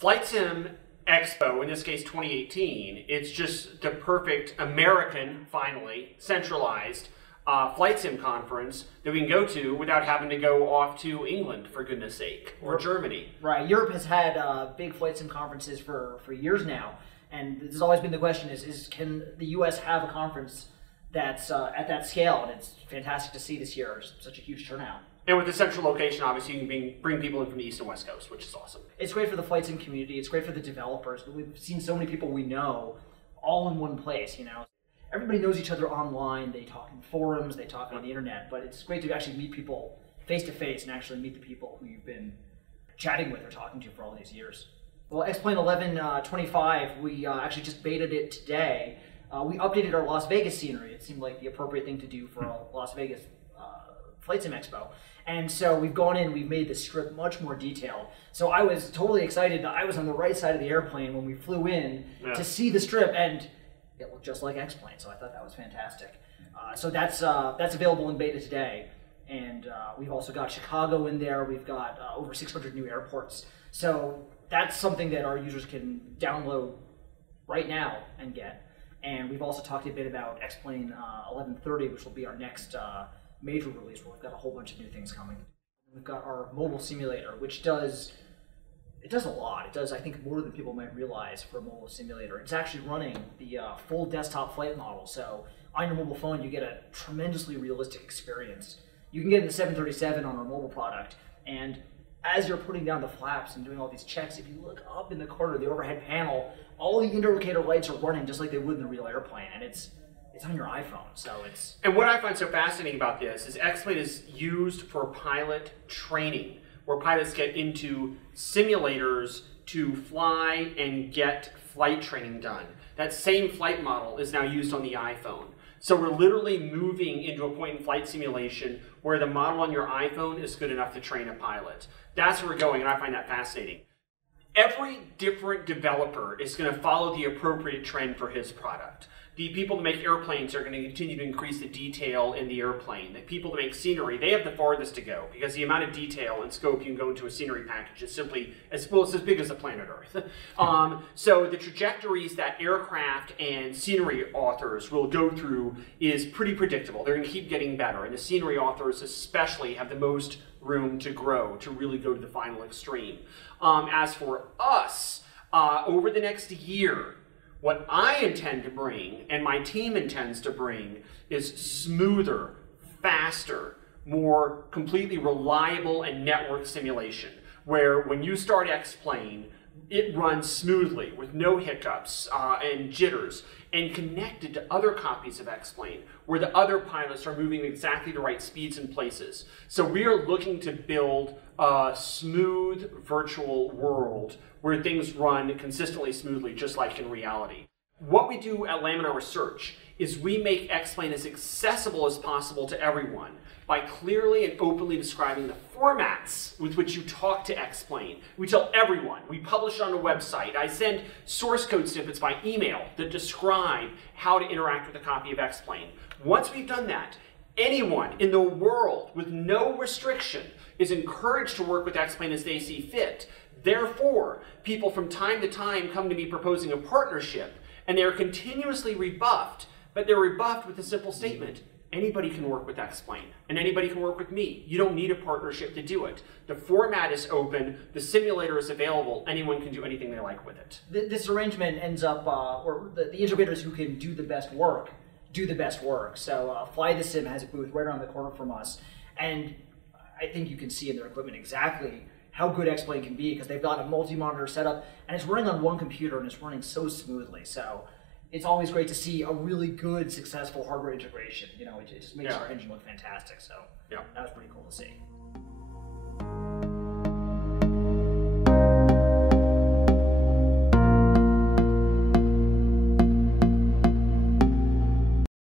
FlightSimExpo, in this case 2018, it's just the perfect American, finally, centralized flight sim conference that we can go to without having to go off to England, for goodness sake, or Germany. Right. Europe has had big flight sim conferences for years now, and there's always been the question is can the U.S. have a conference that's at that scale? And it's fantastic to see this year such a huge turnout. And with the central location, obviously, you can bring people in from the East and West Coast, which is awesome. It's great for the flight sim community. It's great for the developers. We've seen so many people we know all in one place, you know. Everybody knows each other online. They talk in forums, they talk on the internet, but it's great to actually meet people face to face and actually meet the people who you've been chatting with or talking to for all these years. Well, X-Plane 1125, we actually just betaed it today. We updated our Las Vegas scenery. It seemed like the appropriate thing to do for a Las Vegas FlightSimExpo. And so we've gone in, we've made the strip much more detailed. So I was totally excited that I was on the right side of the airplane when we flew in to see the strip, and it looked just like X-Plane, so I thought that was fantastic. So that's available in beta today. And we've also got Chicago in there. We've got over 600 new airports. So that's something that our users can download right now and get. And we've also talked a bit about X-Plane 1130, which will be our next major release, where we've got a whole bunch of new things coming. We've got our mobile simulator, which does a lot. It does, I think, more than people might realize for a mobile simulator. It's actually running the full desktop flight model. So on your mobile phone, you get a tremendously realistic experience. You can get in the 737 on our mobile product, and as you're putting down the flaps and doing all these checks, if you look up in the corner of the overhead panel, all the indicator lights are running just like they would in the real airplane, and it's on your iPhone, so it's... And what I find so fascinating about this is X-Plane is used for pilot training, where pilots get into simulators to fly and get flight training done. That same flight model is now used on the iPhone. So we're literally moving into a point in flight simulation where the model on your iPhone is good enough to train a pilot. That's where we're going, and I find that fascinating. Every different developer is going to follow the appropriate trend for his product. The people that make airplanes are going to continue to increase the detail in the airplane. The people that make scenery, they have the farthest to go, because the amount of detail and scope you can go into a scenery package is simply, it's as big as the planet Earth. So the trajectories that aircraft and scenery authors will go through is pretty predictable. They're going to keep getting better, and the scenery authors especially have the most room to grow, to really go to the final extreme. As for us, over the next year, what I intend to bring, and my team intends to bring, is smoother, faster, more completely reliable and network simulation, where when you start X-Plane, it runs smoothly with no hiccups and jitters, and connected to other copies of X-Plane, where the other pilots are moving exactly the right speeds and places. So we are looking to build a smooth virtual world where things run consistently smoothly, just like in reality. What we do at Laminar Research is we make X-Plane as accessible as possible to everyone by clearly and openly describing the formats with which you talk to X-Plane. We tell everyone. We publish it on a website. I send source code snippets by email that describe how to interact with a copy of X-Plane. Once we've done that, anyone in the world with no restriction is encouraged to work with X-Plane as they see fit. Therefore, people from time to time come to me proposing a partnership, and they are continuously rebuffed, but they're rebuffed with a simple statement. Anybody can work with X-Plane, and anybody can work with me. You don't need a partnership to do it. The format is open, the simulator is available, anyone can do anything they like with it. This arrangement ends up, or the integrators who can do the best work, do the best work. So Fly the Sim has a booth right around the corner from us, and I think you can see in their equipment exactly how good X-Plane can be, because they've got a multi-monitor setup, and it's running on one computer, and it's running so smoothly. So it's always great to see a really good, successful hardware integration. You know, it just makes our engine look fantastic. So that was pretty cool to see.